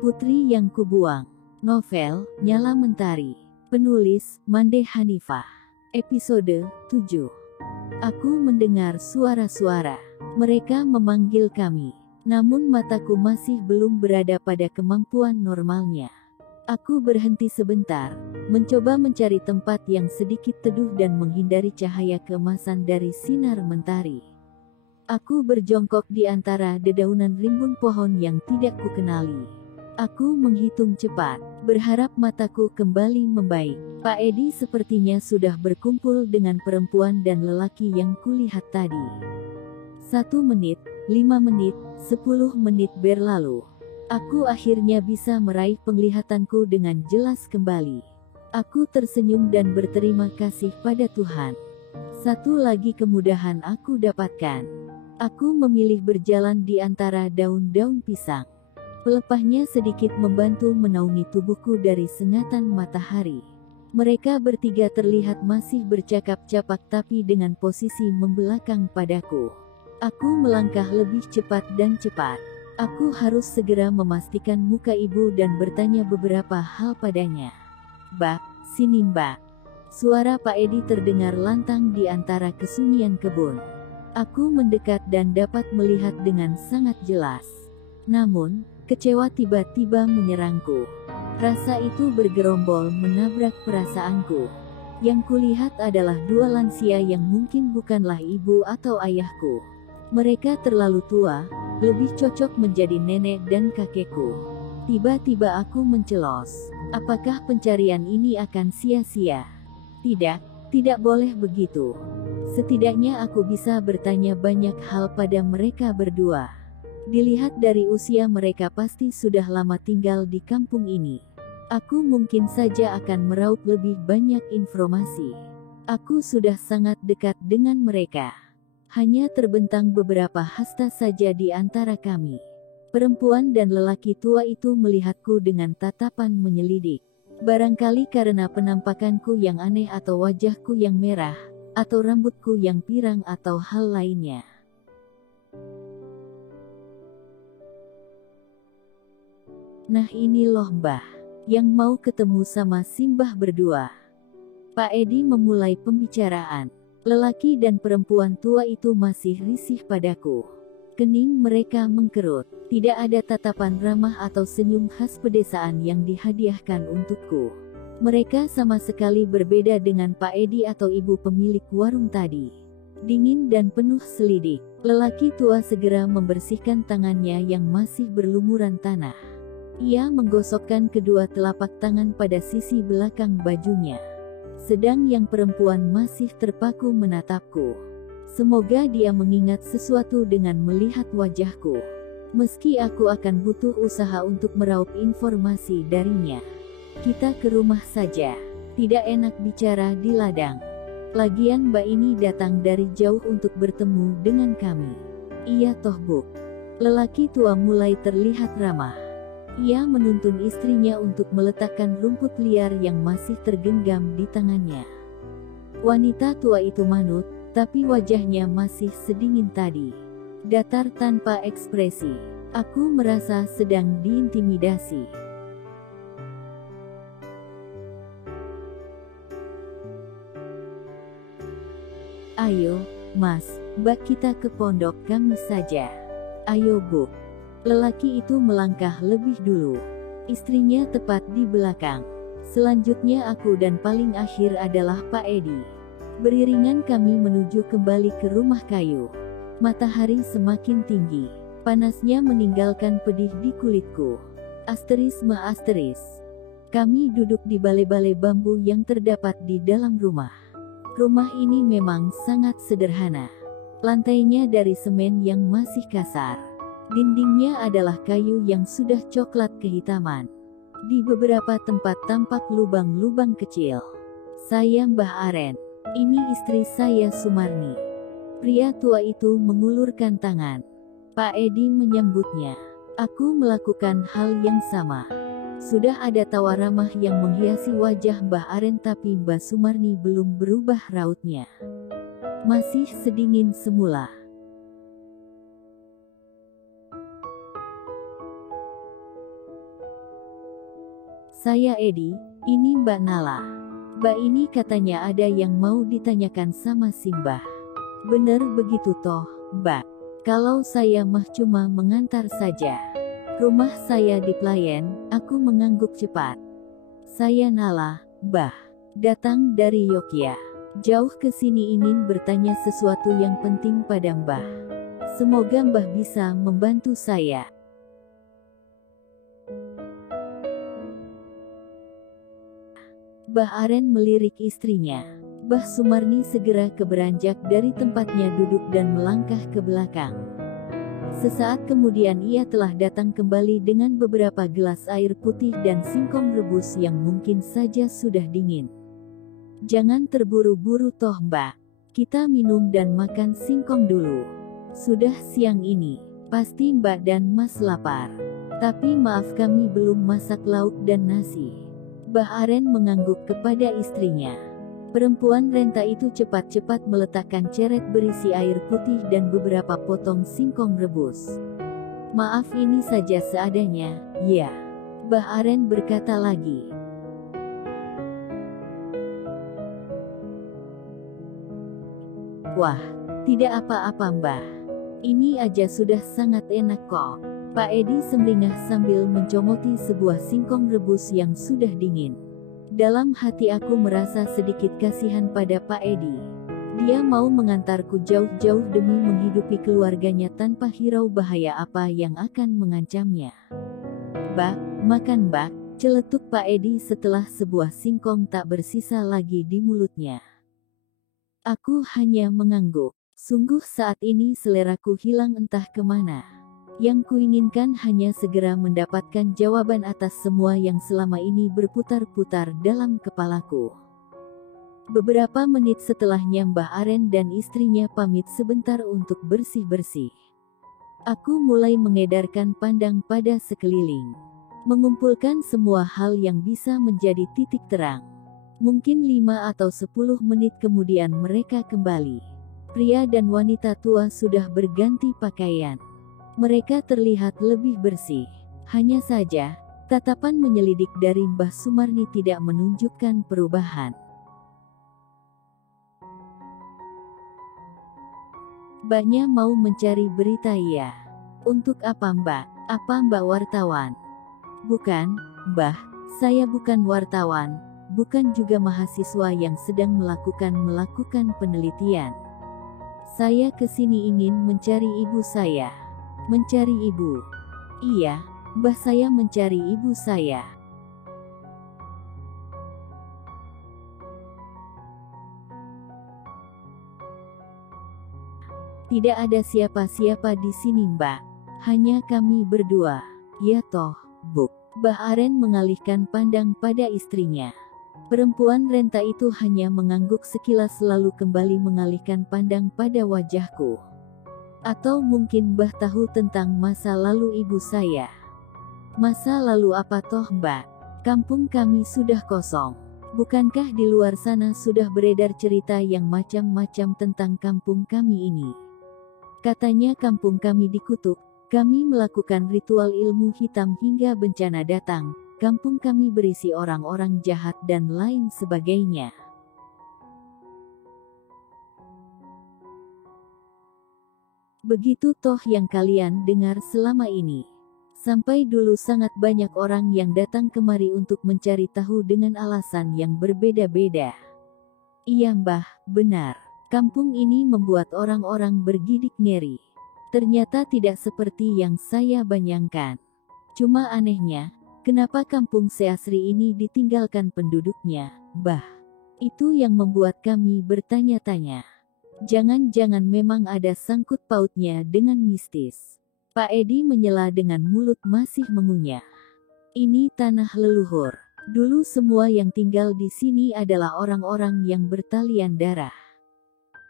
Putri yang Kubuang. Novel, Nyala Mentari. Penulis, Mande Hanifah. Episode 7. Aku mendengar suara-suara. Mereka memanggil kami. Namun mataku masih belum berada pada kemampuan normalnya. Aku berhenti sebentar, mencoba mencari tempat yang sedikit teduh dan menghindari cahaya keemasan dari sinar mentari. Aku berjongkok di antara dedaunan rimbun pohon yang tidak kukenali. Aku menghitung cepat, berharap mataku kembali membaik. Pak Edi sepertinya sudah berkumpul dengan perempuan dan lelaki yang kulihat tadi. 1 menit, 5 menit, 10 menit berlalu. Aku akhirnya bisa meraih penglihatanku dengan jelas kembali. Aku tersenyum dan berterima kasih pada Tuhan. Satu lagi kemudahan aku dapatkan. Aku memilih berjalan di antara daun-daun pisang. Pelepahnya sedikit membantu menaungi tubuhku dari sengatan matahari. Mereka bertiga terlihat masih bercakap-capak tapi dengan posisi membelakang padaku. Aku melangkah lebih cepat dan cepat. Aku harus segera memastikan muka ibu dan bertanya beberapa hal padanya. "Mbak, sini Mbak." Suara Pak Edi terdengar lantang di antara kesunyian kebun. Aku mendekat dan dapat melihat dengan sangat jelas. Namun, kecewa tiba-tiba menyerangku. Rasa itu bergerombol menabrak perasaanku. Yang kulihat adalah dua lansia yang mungkin bukanlah ibu atau ayahku. Mereka terlalu tua, lebih cocok menjadi nenek dan kakekku. Tiba-tiba aku mencelos. Apakah pencarian ini akan sia-sia? Tidak boleh begitu. Setidaknya aku bisa bertanya banyak hal pada mereka berdua. Dilihat dari usia mereka pasti sudah lama tinggal di kampung ini. Aku mungkin saja akan meraup lebih banyak informasi. Aku sudah sangat dekat dengan mereka. Hanya terbentang beberapa hasta saja di antara kami. Perempuan dan lelaki tua itu melihatku dengan tatapan menyelidik. Barangkali karena penampakanku yang aneh atau wajahku yang merah, atau rambutku yang pirang atau hal lainnya. "Nah ini loh Mbah, yang mau ketemu sama Simbah berdua." Pak Edi memulai pembicaraan. Lelaki dan perempuan tua itu masih risih padaku. Kening mereka mengkerut. Tidak ada tatapan ramah atau senyum khas pedesaan yang dihadiahkan untukku. Mereka sama sekali berbeda dengan Pak Edi atau ibu pemilik warung tadi. Dingin dan penuh selidik. Lelaki tua segera membersihkan tangannya yang masih berlumuran tanah. Ia menggosokkan kedua telapak tangan pada sisi belakang bajunya. Sedang yang perempuan masih terpaku menatapku. Semoga dia mengingat sesuatu dengan melihat wajahku. Meski aku akan butuh usaha untuk meraup informasi darinya. Kita ke rumah saja. Tidak enak bicara di ladang. Lagian Mbak ini datang dari jauh untuk bertemu dengan kami. Iya toh Bu. Lelaki tua mulai terlihat ramah. Ia menuntun istrinya untuk meletakkan rumput liar yang masih tergenggam di tangannya. Wanita tua itu manut, tapi wajahnya masih sedingin tadi. Datar tanpa ekspresi. Aku merasa sedang diintimidasi. "Ayo, Mas, Mbak kita ke pondok kami saja." "Ayo Bu." Lelaki itu melangkah lebih dulu. Istrinya tepat di belakang. Selanjutnya aku dan paling akhir adalah Pak Edi. Beriringan kami menuju kembali ke rumah kayu. Matahari semakin tinggi. Panasnya meninggalkan pedih di kulitku. Asteris. Kami duduk di balai-balai bambu yang terdapat di dalam rumah. Rumah ini memang sangat sederhana. Lantainya dari semen yang masih kasar. Dindingnya adalah kayu yang sudah coklat kehitaman. Di beberapa tempat tampak lubang-lubang kecil. "Saya Mbah Aren. Ini istri saya Sumarni." Pria tua itu mengulurkan tangan. Pak Edi menyambutnya. Aku melakukan hal yang sama. Sudah ada tawa ramah yang menghiasi wajah Mbah Aren tapi Mbah Sumarni belum berubah rautnya. Masih sedingin semula. Saya Edi, ini Mbak Nala. Mbak ini katanya ada yang mau ditanyakan sama Simbah. Bener begitu toh, Mbak? Kalau saya mah cuma mengantar saja. Rumah saya di Pelayan, aku mengangguk cepat. Saya Nala, Mbah. Datang dari Yogyakarta. Jauh ke sini ingin bertanya sesuatu yang penting pada Mbah. Semoga Mbah bisa membantu saya. Mbah Aren melirik istrinya. Mbah Sumarni segera beranjak dari tempatnya duduk dan melangkah ke belakang. Sesaat kemudian ia telah datang kembali dengan beberapa gelas air putih dan singkong rebus yang mungkin saja sudah dingin. Jangan terburu-buru toh Mbak. Kita minum dan makan singkong dulu. Sudah siang ini, pasti Mbak dan Mas lapar. Tapi maaf kami belum masak lauk dan nasi. Mbah Aren mengangguk kepada istrinya. Perempuan renta itu cepat-cepat meletakkan ceret berisi air putih dan beberapa potong singkong rebus. Maaf ini saja seadanya, ya. Mbah Aren berkata lagi. Wah, tidak apa-apa Mbah. Ini aja sudah sangat enak kok. Pak Edi semeringah sambil mencomoti sebuah singkong rebus yang sudah dingin. Dalam hati aku merasa sedikit kasihan pada Pak Edi. Dia mau mengantarku jauh-jauh demi menghidupi keluarganya tanpa hirau bahaya apa yang akan mengancamnya. Bak, makan bak, celetuk Pak Edi setelah sebuah singkong tak bersisa lagi di mulutnya. Aku hanya mengangguk. Sungguh saat ini seleraku hilang entah kemana. Yang kuinginkan hanya segera mendapatkan jawaban atas semua yang selama ini berputar-putar dalam kepalaku. Beberapa menit setelahnya Mbah Aren dan istrinya pamit sebentar untuk bersih-bersih. Aku mulai mengedarkan pandang pada sekeliling. Mengumpulkan semua hal yang bisa menjadi titik terang. Mungkin 5 atau 10 menit kemudian mereka kembali. Pria dan wanita tua sudah berganti pakaian. Mereka terlihat lebih bersih. Hanya saja, tatapan menyelidik dari Mbah Sumarni tidak menunjukkan perubahan. Mbaknya mau mencari berita ya? Untuk apa Mbak? Apa Mbak wartawan? Bukan, Mbah, saya bukan wartawan, bukan juga mahasiswa yang sedang melakukan penelitian. Saya kesini ingin mencari ibu saya. Mencari ibu? Iya, Mbah saya mencari ibu saya. Tidak ada siapa-siapa di sini Mbak. Hanya kami berdua. Ya toh, Buk. Mbah Aren mengalihkan pandang pada istrinya. Perempuan renta itu hanya mengangguk sekilas lalu kembali mengalihkan pandang pada wajahku. Atau mungkin Mbah tahu tentang masa lalu ibu saya. Masa lalu apa toh Mbak? Kampung kami sudah kosong. Bukankah di luar sana sudah beredar cerita yang macam-macam tentang kampung kami ini? Katanya kampung kami dikutuk, kami melakukan ritual ilmu hitam hingga bencana datang, kampung kami berisi orang-orang jahat dan lain sebagainya. Begitu toh yang kalian dengar selama ini. Sampai dulu sangat banyak orang yang datang kemari untuk mencari tahu dengan alasan yang berbeda-beda. Iya Mbah, benar. Kampung ini membuat orang-orang bergidik ngeri. Ternyata tidak seperti yang saya bayangkan. Cuma anehnya, kenapa kampung seasri ini ditinggalkan penduduknya, Mbah? Itu yang membuat kami bertanya-tanya. Jangan-jangan memang ada sangkut pautnya dengan mistis. Pak Edi menyela dengan mulut masih mengunyah. Ini tanah leluhur. Dulu semua yang tinggal di sini adalah orang-orang yang bertalian darah.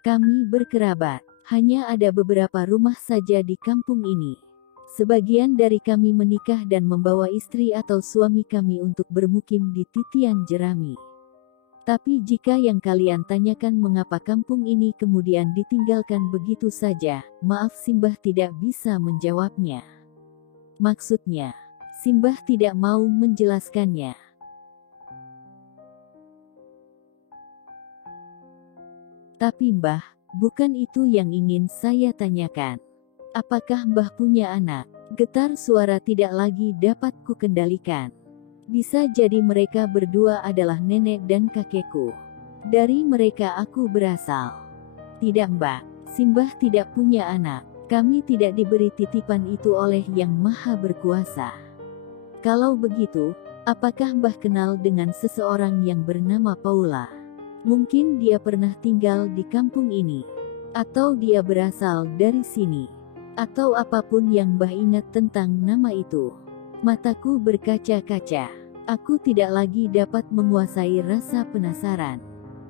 Kami berkerabat. Hanya ada beberapa rumah saja di kampung ini. Sebagian dari kami menikah dan membawa istri atau suami kami untuk bermukim di titian jerami. Tapi jika yang kalian tanyakan mengapa kampung ini kemudian ditinggalkan begitu saja, maaf Simbah tidak bisa menjawabnya. Maksudnya, Simbah tidak mau menjelaskannya. Tapi Mbah, bukan itu yang ingin saya tanyakan. Apakah Mbah punya anak? Getar suara tidak lagi dapat kukendalikan. Bisa jadi mereka berdua adalah nenek dan kakekku. Dari mereka aku berasal. Tidak Mbah, Simbah tidak punya anak. Kami tidak diberi titipan itu oleh Yang Maha Berkuasa. Kalau begitu, apakah Mbah kenal dengan seseorang yang bernama Paula? Mungkin dia pernah tinggal di kampung ini. Atau dia berasal dari sini. Atau apapun yang Mbah ingat tentang nama itu. Mataku berkaca-kaca. Aku tidak lagi dapat menguasai rasa penasaran.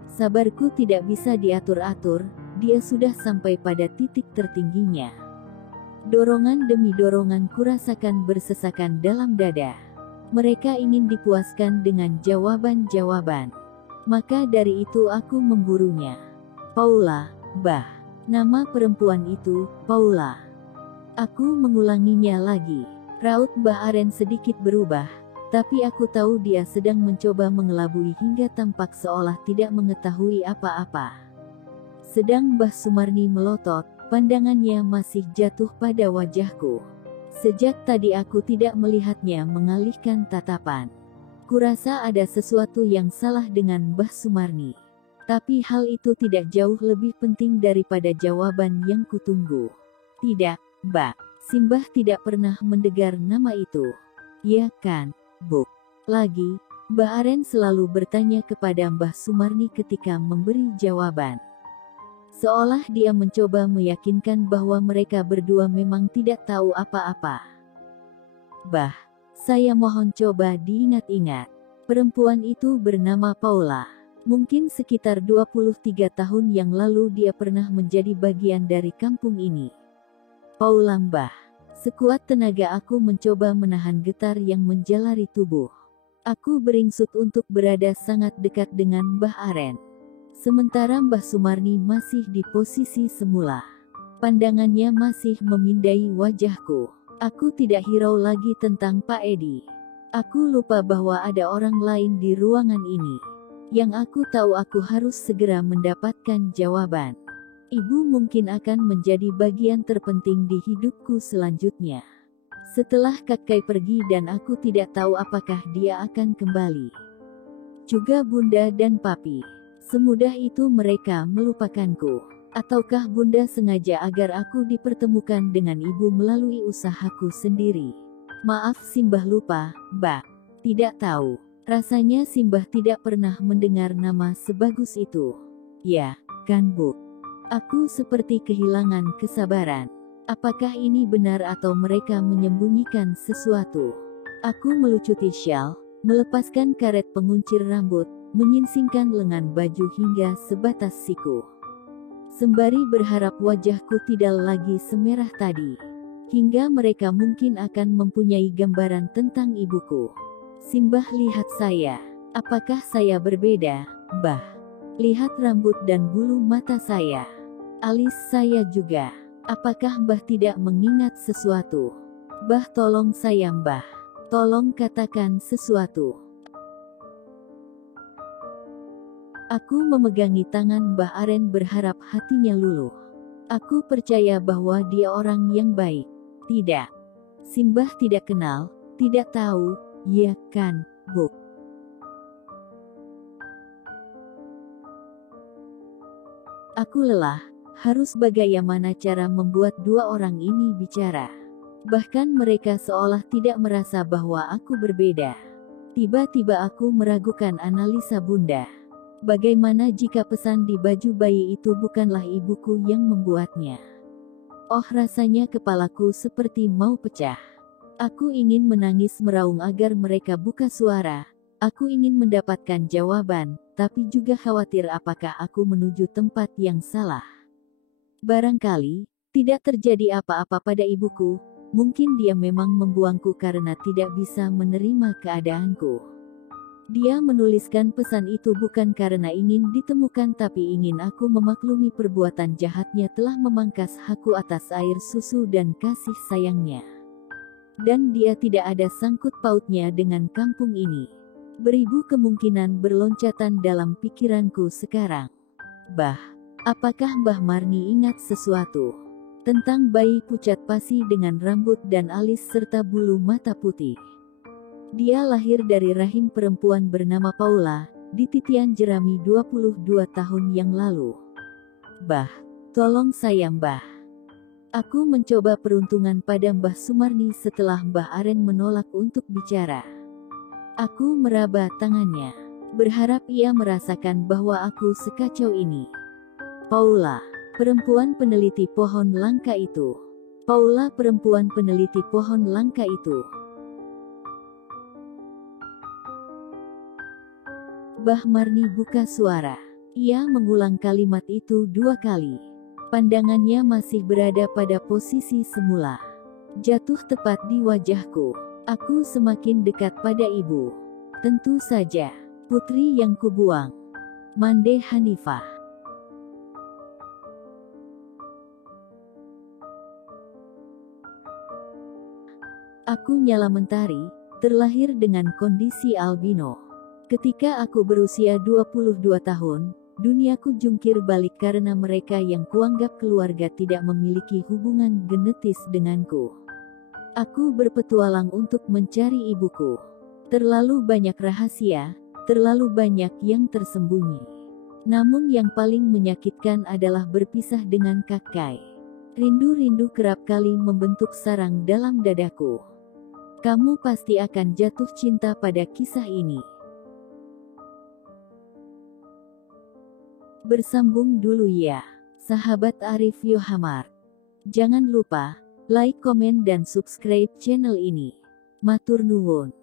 Sabarku tidak bisa diatur-atur, dia sudah sampai pada titik tertingginya. Dorongan demi dorongan kurasakan bersesakan dalam dada. Mereka ingin dipuaskan dengan jawaban-jawaban. Maka dari itu aku memburunya. Paula, Mbah. Nama perempuan itu, Paula. Aku mengulanginya lagi. Raut Mbah Aren sedikit berubah, tapi aku tahu dia sedang mencoba mengelabui hingga tampak seolah tidak mengetahui apa-apa. Sedang Mbah Sumarni melotot, pandangannya masih jatuh pada wajahku. Sejak tadi aku tidak melihatnya mengalihkan tatapan. Kurasa ada sesuatu yang salah dengan Mbah Sumarni. Tapi hal itu tidak jauh lebih penting daripada jawaban yang kutunggu. Tidak, Mbak. Simbah tidak pernah mendengar nama itu. Ya kan, Buk? Lagi, Mbah Aren selalu bertanya kepada Mbah Sumarni ketika memberi jawaban. Seolah dia mencoba meyakinkan bahwa mereka berdua memang tidak tahu apa-apa. Bah, saya mohon coba diingat-ingat. Perempuan itu bernama Paula. Mungkin sekitar 23 tahun yang lalu dia pernah menjadi bagian dari kampung ini. Paula Mbah. Sekuat tenaga aku mencoba menahan getar yang menjalari tubuh. Aku beringsut untuk berada sangat dekat dengan Mbah Aren. Sementara Mbah Sumarni masih di posisi semula. Pandangannya masih memindai wajahku. Aku tidak hirau lagi tentang Pak Edi. Aku lupa bahwa ada orang lain di ruangan ini. Yang aku tahu aku harus segera mendapatkan jawaban. Ibu mungkin akan menjadi bagian terpenting di hidupku selanjutnya. Setelah kakek pergi dan aku tidak tahu apakah dia akan kembali. Juga bunda dan papi. Semudah itu mereka melupakanku. Ataukah bunda sengaja agar aku dipertemukan dengan ibu melalui usahaku sendiri? Maaf Simbah lupa, Mbak. Tidak tahu. Rasanya Simbah tidak pernah mendengar nama sebagus itu. Ya, kan Bu? Aku seperti kehilangan kesabaran. Apakah ini benar atau mereka menyembunyikan sesuatu? Aku melucuti syal, melepaskan karet penguncir rambut, menyingsingkan lengan baju hingga sebatas siku. Sembari berharap wajahku tidak lagi semerah tadi. Hingga mereka mungkin akan mempunyai gambaran tentang ibuku. Simbah lihat saya. Apakah saya berbeda, Mbah? Lihat rambut dan bulu mata saya. Alis saya juga. Apakah Mbah tidak mengingat sesuatu? Mbah tolong saya Mbah. Tolong katakan sesuatu. Aku memegangi tangan Mbah Aren berharap hatinya luluh. Aku percaya bahwa dia orang yang baik. Tidak. Simbah tidak kenal, tidak tahu, ya kan, Bu? Aku lelah. Harus bagaimana cara membuat dua orang ini bicara. Bahkan mereka seolah tidak merasa bahwa aku berbeda. Tiba-tiba aku meragukan analisa bunda. Bagaimana jika pesan di baju bayi itu bukanlah ibuku yang membuatnya? Oh rasanya kepalaku seperti mau pecah. Aku ingin menangis meraung agar mereka buka suara. Aku ingin mendapatkan jawaban, tapi juga khawatir apakah aku menuju tempat yang salah. Barangkali, tidak terjadi apa-apa pada ibuku, mungkin dia memang membuangku karena tidak bisa menerima keadaanku. Dia menuliskan pesan itu bukan karena ingin ditemukan tapi ingin aku memaklumi perbuatan jahatnya telah memangkas hakku atas air susu dan kasih sayangnya. Dan dia tidak ada sangkut pautnya dengan kampung ini. Beribu kemungkinan berloncatan dalam pikiranku sekarang. Bah. Apakah Mbah Marni ingat sesuatu? Tentang bayi pucat pasi dengan rambut dan alis serta bulu mata putih. Dia lahir dari rahim perempuan bernama Paula, di titian jerami 22 tahun yang lalu. Mbah, tolong saya Mbah. Aku mencoba peruntungan pada Mbah Sumarni setelah Mbah Aren menolak untuk bicara. Aku meraba tangannya, berharap ia merasakan bahwa aku sekacau ini. Paula, perempuan peneliti pohon langka itu. Paula, perempuan peneliti pohon langka itu. Mbah Marni buka suara. Ia mengulang kalimat itu 2 kali. Pandangannya masih berada pada posisi semula. Jatuh tepat di wajahku. Aku semakin dekat pada ibu. Tentu saja, putri yang kubuang. Mande Hanifah. Aku Nyala Mentari, terlahir dengan kondisi albino. Ketika aku berusia 22 tahun, duniaku jungkir balik karena mereka yang kuanggap keluarga tidak memiliki hubungan genetis denganku. Aku berpetualang untuk mencari ibuku. Terlalu banyak rahasia, terlalu banyak yang tersembunyi. Namun yang paling menyakitkan adalah berpisah dengan Kakai. Rindu-rindu kerap kali membentuk sarang dalam dadaku. Kamu pasti akan jatuh cinta pada kisah ini. Bersambung dulu ya, sahabat Arif Yohamar. Jangan lupa like, komen dan subscribe channel ini. Matur nuwun.